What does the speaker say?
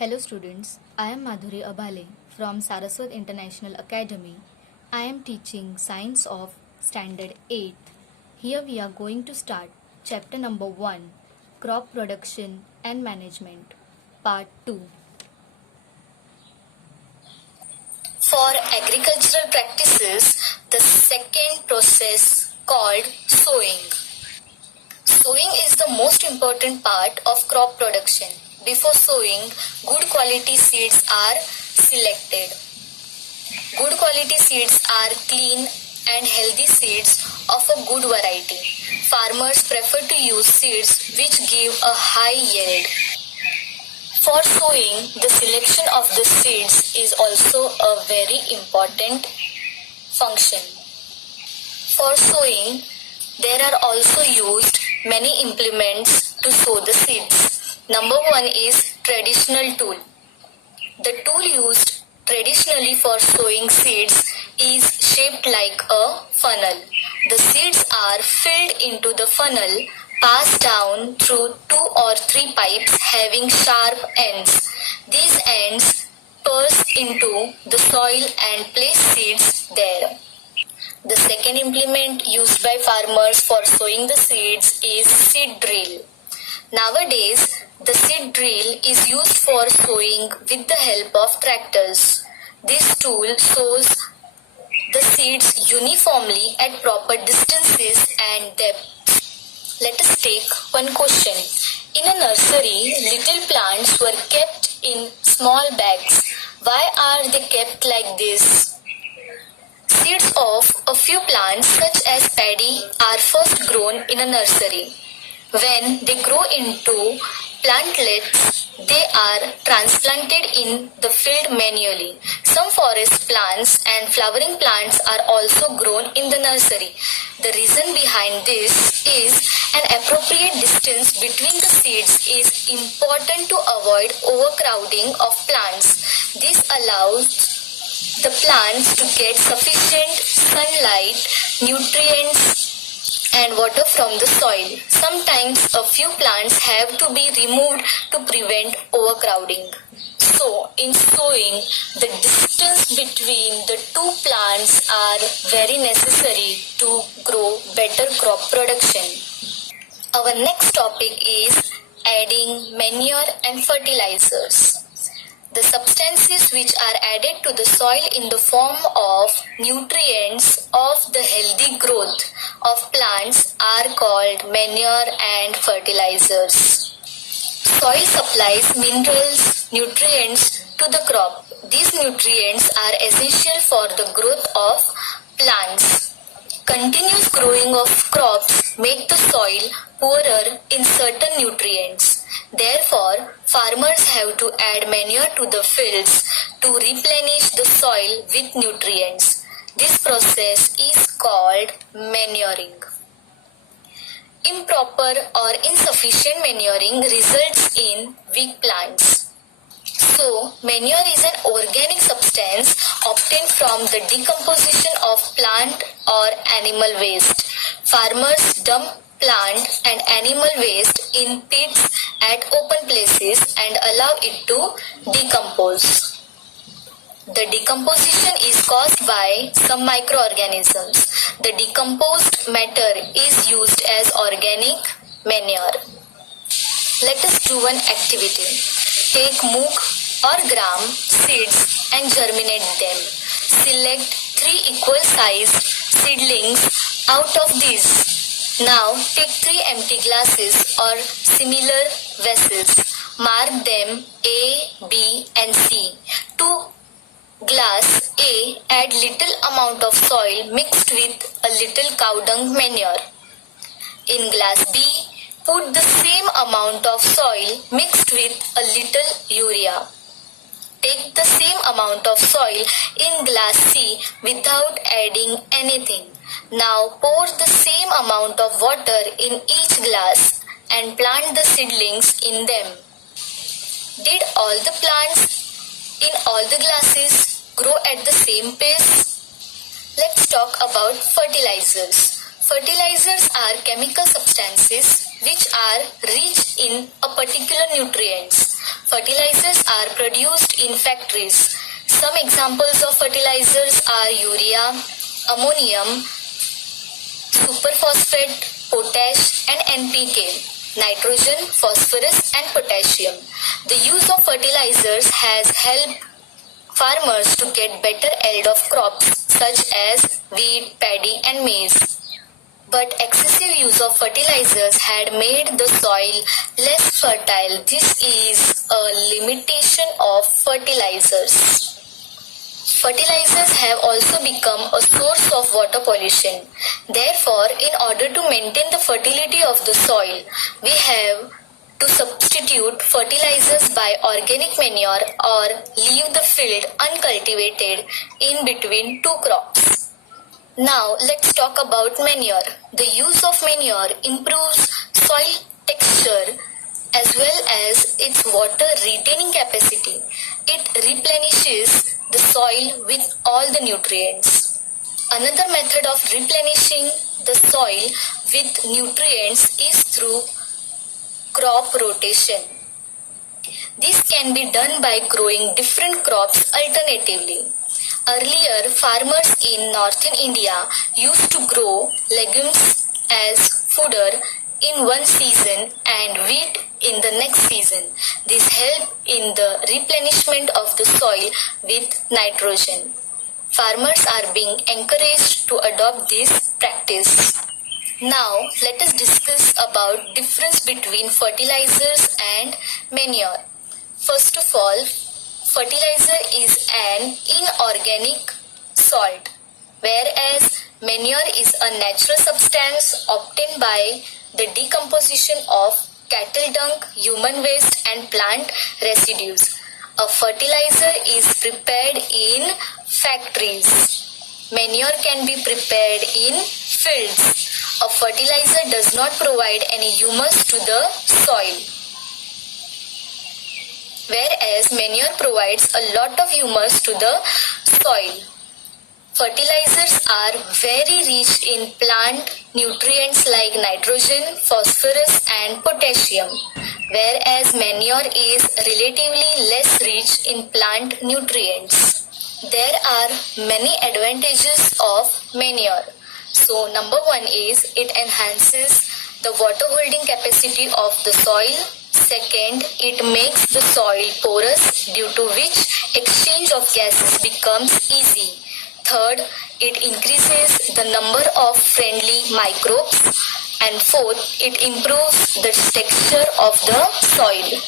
Hello students, I am Madhuri Abhale from Saraswat International Academy. I am teaching Science of Standard 8th. Here we are going to start chapter number 1, Crop Production and Management, part 2. For agricultural practices, the second process called sowing. Sowing is the most important part of crop production. Before sowing, good quality seeds are selected. Good quality seeds are clean and healthy seeds of a good variety. Farmers prefer to use seeds which give a high yield. For sowing, the selection of the seeds is also a very important function. For sowing, there are also used many implements to sow the seeds. Number 1 is traditional tool. The tool used traditionally for sowing seeds is shaped like a funnel. The seeds are filled into the funnel, passed down through 2 or 3 pipes having sharp ends. These ends press into the soil and place seeds there. The second implement used by farmers for sowing the seeds is seed drill. Nowadays, the seed drill is used for sowing with the help of tractors. This tool sows the seeds uniformly at proper distances and depths. Let us take one question. In a nursery, little plants were kept in small bags. Why are they kept like this? Seeds of a few plants such as paddy are first grown in a nursery. When they grow into plantlets, they are transplanted in the field manually. Some forest plants and flowering plants are also grown in the nursery. The reason behind this is an appropriate distance between the seeds is important to avoid overcrowding of plants. This allows the plants to get sufficient sunlight, nutrients, and water from the soil. Sometimes a few plants have to be removed to prevent overcrowding. So, in sowing, the distance between the two plants are very necessary to grow better crop production. Our next topic is adding manure and fertilizers. The substances which are added to the soil in the form of nutrients of the healthy growth of plants are called manure and fertilizers. Soil supplies minerals, nutrients to the crop. These nutrients are essential for the growth of plants. Continuous growing of crops make the soil poorer in certain nutrients. Therefore, farmers have to add manure to the fields to replenish the soil with nutrients. This process is called manuring. Improper or insufficient manuring results in weak plants. So, manure is an organic substance obtained from the decomposition of plant or animal waste. Farmers dump plant and animal waste in pits at open places and allow it to decompose. The decomposition is caused by some microorganisms. The decomposed matter is used as organic manure. Let us do one activity. Take moong or gram seeds and germinate them. Select 3 equal sized seedlings out of these. Now take 3 empty glasses or similar vessels. Mark them A, B and C. To glass A, add little amount of soil mixed with a little cow dung manure. In glass B, put the same amount of soil mixed with a little urea. Take the same amount of soil in glass C without adding anything. Now pour the same amount of water in each glass and plant the seedlings in them. Did all the plants in all the glasses grow at the same pace? Let's talk about fertilizers. Fertilizers are chemical substances which are rich in a particular nutrients. Fertilizers are produced in factories. Some examples of fertilizers are urea, ammonium, superphosphate, potash and NPK, nitrogen, phosphorus and potassium. The use of fertilizers has helped farmers to get better yield of crops such as wheat, paddy and maize. But excessive use of fertilizers had made the soil less fertile. This is a limitation of fertilizers. Fertilizers have also become a source of water pollution. Therefore, in order to maintain the fertility of the soil, we have to substitute fertilizers by organic manure or leave the field uncultivated in between two crops. Now, let's talk about manure. The use of manure improves soil texture as well as its water retaining capacity. It replenishes the soil with all the nutrients. Another method of replenishing the soil with nutrients is through crop rotation. This can be done by growing different crops alternatively. Earlier, farmers in northern India used to grow legumes as fodder in one season and wheat in the next season. This helped in the replenishment of the soil with nitrogen. Farmers are being encouraged to adopt this practice. Now, let us discuss about difference between fertilizers and manure. First of all, fertilizer is an inorganic salt, whereas manure is a natural substance obtained by the decomposition of cattle dung, human waste and plant residues. A fertilizer is prepared in factories. Manure can be prepared in fields. A fertilizer does not provide any humus to the soil, whereas manure provides a lot of humus to the soil. Fertilizers are very rich in plant nutrients like nitrogen, phosphorus and potassium, whereas manure is relatively less rich in plant nutrients. There are many advantages of manure. So number one is it enhances the water holding capacity of the soil. Second, it makes the soil porous, due to which exchange of gases becomes easy. Third, it increases the number of friendly microbes. And fourth, it improves the texture of the soil.